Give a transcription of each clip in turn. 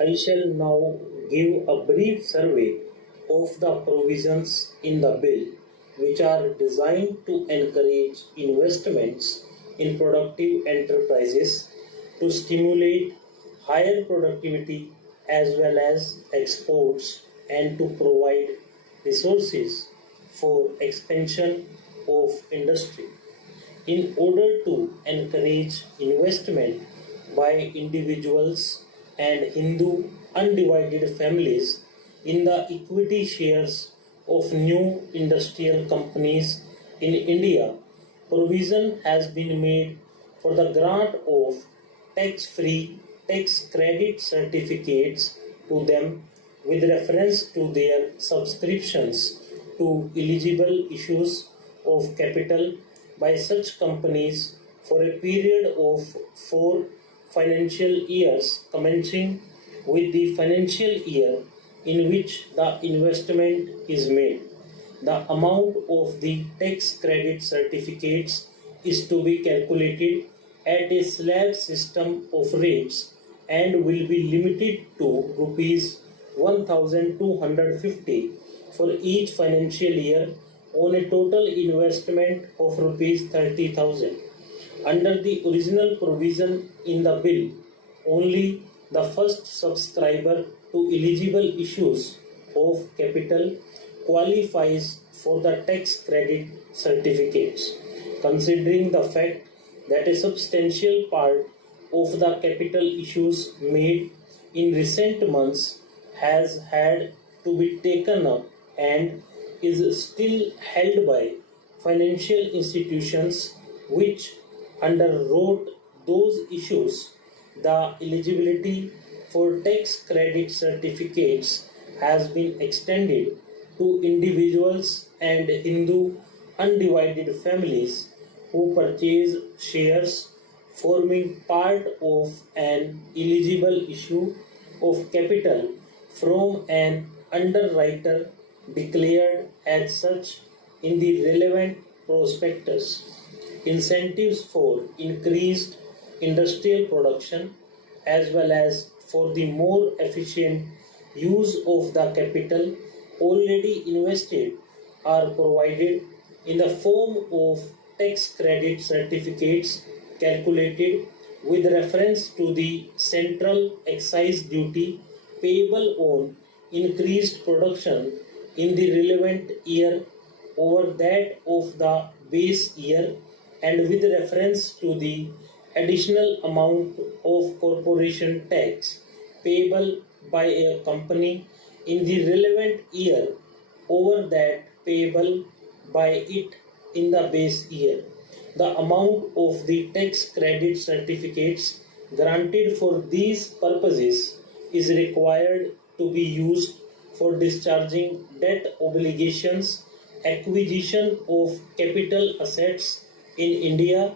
I shall now give a brief survey of the provisions in the bill which are designed to encourage investments in productive enterprises to stimulate higher productivity as well as exports and to provide resources for expansion of industry. In order to encourage investment by individuals and Hindu undivided families in the equity shares of new industrial companies in India, provision has been made for the grant of tax-free tax credit certificates to them with reference to their subscriptions to eligible issues of capital by such companies for a period of 4 financial years commencing with the financial year in which the investment is made. The amount of the tax credit certificates is to be calculated at a slab system of rates and will be limited to rupees 1250 for each financial year on a total investment of rupees 30,000. Under the original provision in the bill, only the first subscriber to eligible issues of capital qualifies for the tax credit certificates. Considering the fact that a substantial part of the capital issues made in recent months has had to be taken up and is still held by financial institutions which underwrote those issues, the eligibility for tax credit certificates has been extended to individuals and Hindu undivided families who purchase shares forming part of an eligible issue of capital from an underwriter declared as such in the relevant prospectus. Incentives for increased industrial production as well as for the more efficient use of the capital already invested are provided in the form of tax credit certificates calculated with reference to the central excise duty payable on increased production in the relevant year over that of the base year and with reference to the additional amount of corporation tax payable by a company in the relevant year over that payable by it in the base year. The amount of the tax credit certificates granted for these purposes is required to be used for discharging debt obligations, acquisition of capital assets in India,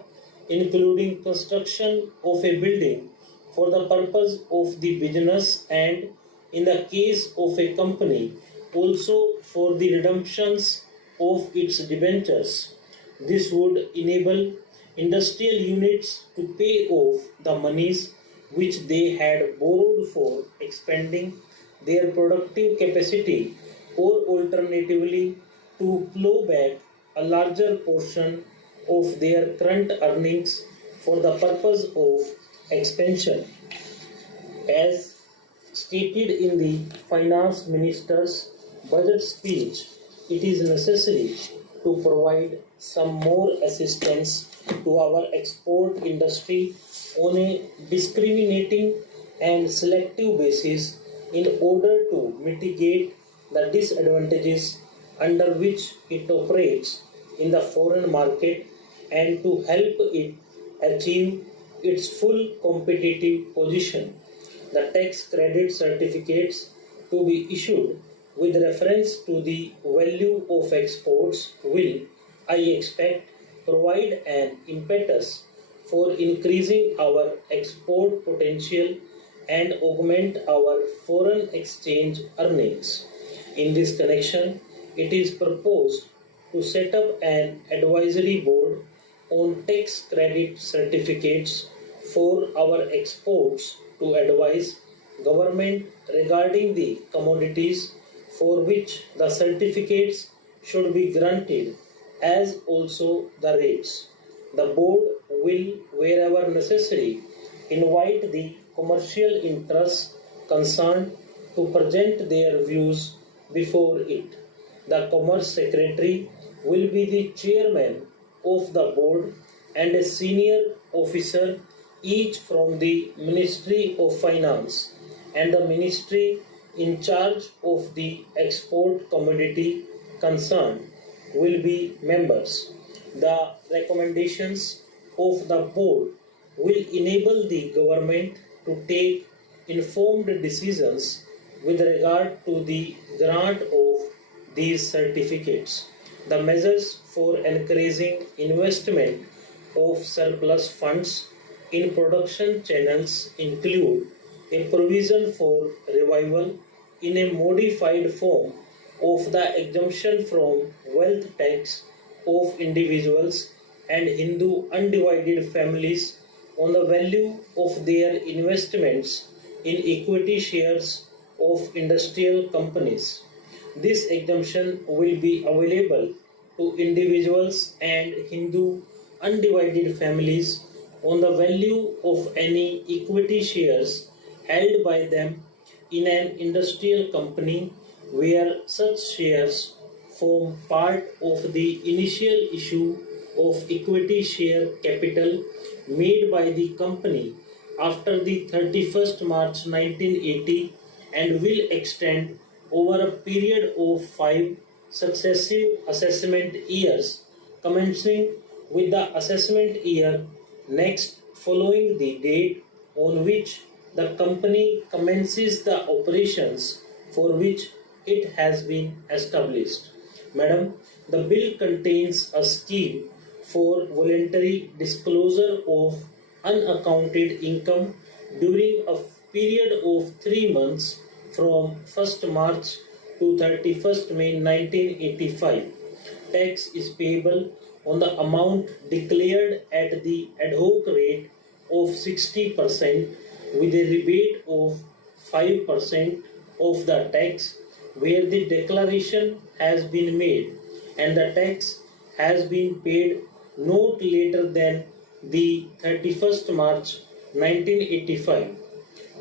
including construction of a building for the purpose of the business and, in the case of a company, also for the redemptions of its debentures. This would enable industrial units to pay off the monies which they had borrowed for expanding their productive capacity or alternatively to plow back a larger portion of their current earnings for the purpose of expansion. As stated in the Finance Minister's budget speech, it is necessary to provide some more assistance to our export industry on a discriminating and selective basis in order to mitigate the disadvantages under which it operates in the foreign market and to help it achieve its full competitive position. The tax credit certificates to be issued with reference to the value of exports will, I expect, provide an impetus for increasing our export potential and augment our foreign exchange earnings. In this connection, it is proposed to set up an advisory board on tax credit certificates for our exports to advise government regarding the commodities for which the certificates should be granted, as also the rates. The board will, wherever necessary, invite the commercial interests concerned to present their views before it. The Commerce Secretary will be the chairman of the board and a senior officer, each from the Ministry of Finance and the ministry in charge of the export commodity concerned will be members. The recommendations of the board will enable the government to take informed decisions with regard to the grant of these certificates. The measures for encouraging investment of surplus funds in production channels include a provision for revival in a modified form of the exemption from wealth tax of individuals and Hindu undivided families on the value of their investments in equity shares of industrial companies. This exemption will be available to individuals and Hindu undivided families on the value of any equity shares held by them in an industrial company where such shares form part of the initial issue of equity share capital made by the company after the 31st March 1980 and will extend over a period of 5 successive assessment years, commencing with the assessment year next following the date on which the company commences the operations for which it has been established. Madam, the bill contains a scheme for voluntary disclosure of unaccounted income during a period of 3 months from 1st March to 31st May 1985. Tax is payable on the amount declared at the ad hoc rate of 60% with a rebate of 5% of the tax where the declaration has been made and the tax has been paid not later than the 31st March 1985,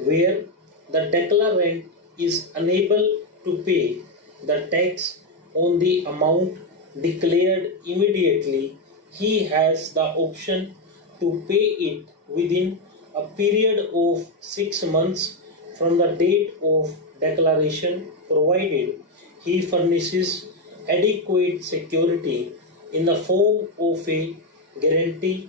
where the declarant is unable to pay the tax on the amount declared immediately, he has the option to pay it within a period of 6 months from the date of declaration, provided he furnishes adequate security in the form of a guarantee